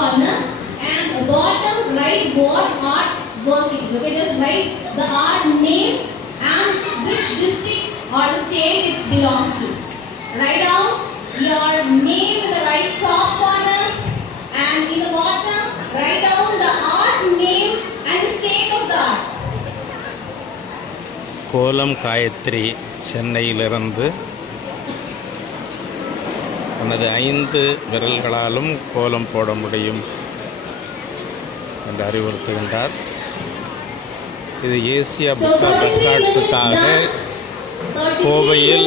corner and bottom right board art workings. Okay, just write the art name and which district or the state it belongs to. Write down your name in the right top corner and in the bottom write down the art name and the state of the art. கோலம் காயத்ரி சென்னையிலிருந்து தனது 5 விரல்களாலும் கோலம் போட முடியும் என்று அறிவுறுத்துகின்றார். இது ஏசியா புக் ஆஃப் ரெக்கார்ட்ஸுக்காக கோவையில்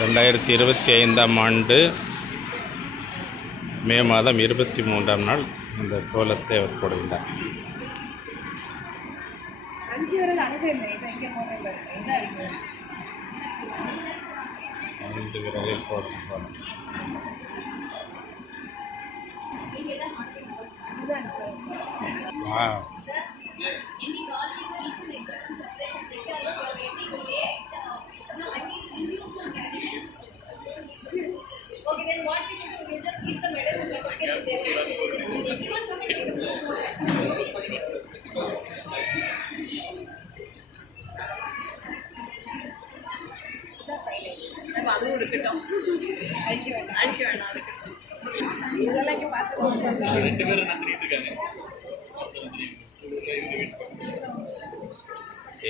ரெண்டாயிரத்தி 25ஆம் ஆண்டு மே மாதம் 23ஆம் நாள் இந்த கோலத்தை அவர் போடுகின்றார். 5 விரலில் போடும் கோலம். Okay, then what we do, we just keep the medals and certificates in their hands. Everyone come and take a photo.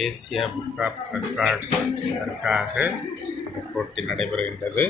Asia book of records அதற்காக இந்த போட்டி நடைபெறுகின்றது.